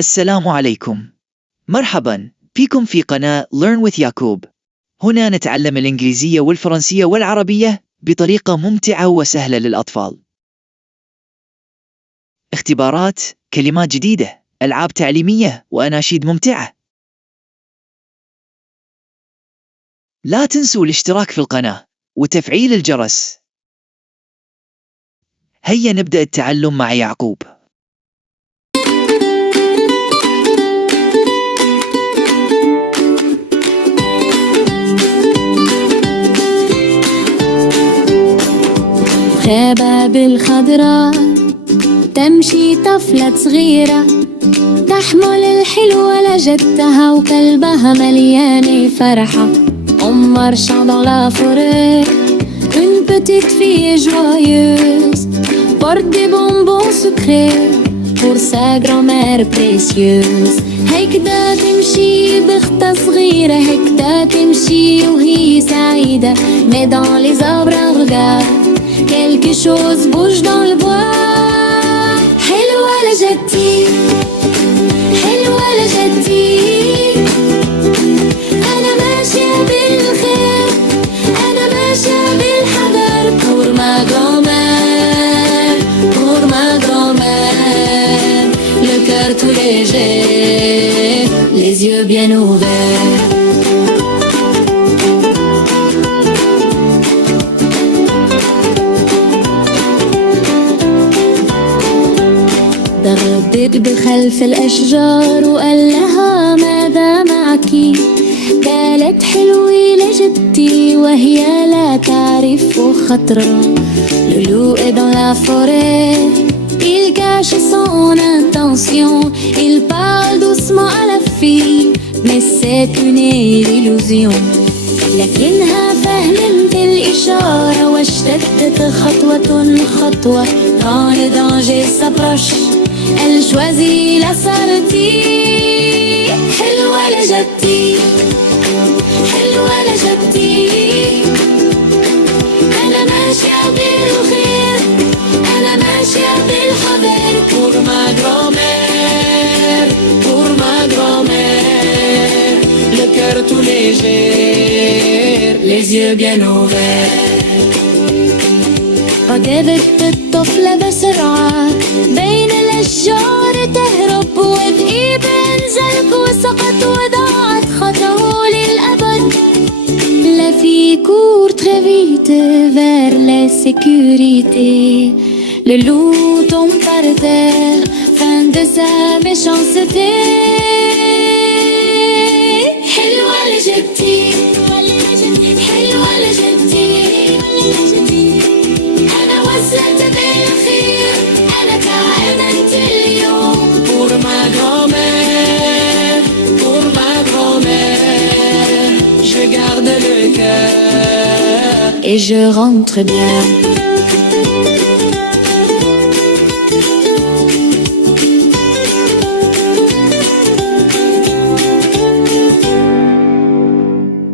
السلام عليكم. مرحبا بكم في قناة Learn with يعقوب. هنا نتعلم الإنجليزية والفرنسية والعربية بطريقة ممتعة وسهلة للأطفال. اختبارات، كلمات جديدة، ألعاب تعليمية وأناشيد ممتعة. لا تنسوا الاشتراك في القناة وتفعيل الجرس. هيا نبدأ التعلم مع يعقوب. غابة بالخضراء تمشي طفلة صغيرة تحمل الحلوة لجدتها وكلبها مليانة فرحة. En marchant dans la forêt, une petite fille joyeuse porte des bonbons sucrés pour sa grand-mère précieuse. هيكدا تمشي بختها صغيرة، هيكدا تمشي وهي سعيدة. Mais dans les arbres un regard, quelque chose bouge dans le bois. حلوة لجدتي، حلوة لجدتي، أنا ماشية بالخير، أنا ماشية بالحذر. Pour ma grand-mère, pour ma grand-mère, le cœur tout léger, les yeux bien ouverts. ضربت بخلف الأشجار وقال لها ماذا معك؟ قالت حلوة لجدتي وهي لا تعرف خطرا. Le loup est dans la forêt, il cache son intention. Il parle doucement à la fille, mais c'est une illusion. لكنها فهمت الإشارة واشتدت خطوة خطوة. Quand le danger s'approche, elle choisit la sortie. حلوة لجدتي، حلوة لجدتي، أنا ماشية بالخير، أنا ماشية بالحذر. Pour ma grand-mère, pour ma grand-mère, le cœur tout léger, les yeux bien ouverts. ركضت الطفلة بسرعة بين الأشجار تهرب، وبإيدين زلق وسقط وضاعت خطوه للأبد. La fille court très vite vers la sécurité. Le loup tombe par terre, fin de sa méchanceté. حلوة لجدتي، حلوة لجدتي، أنا وصلت بالخير، أنا كائنت اليوم. Pour ma grand-mère, pour ma grand-mère, je garde le cœur et je rentre bien.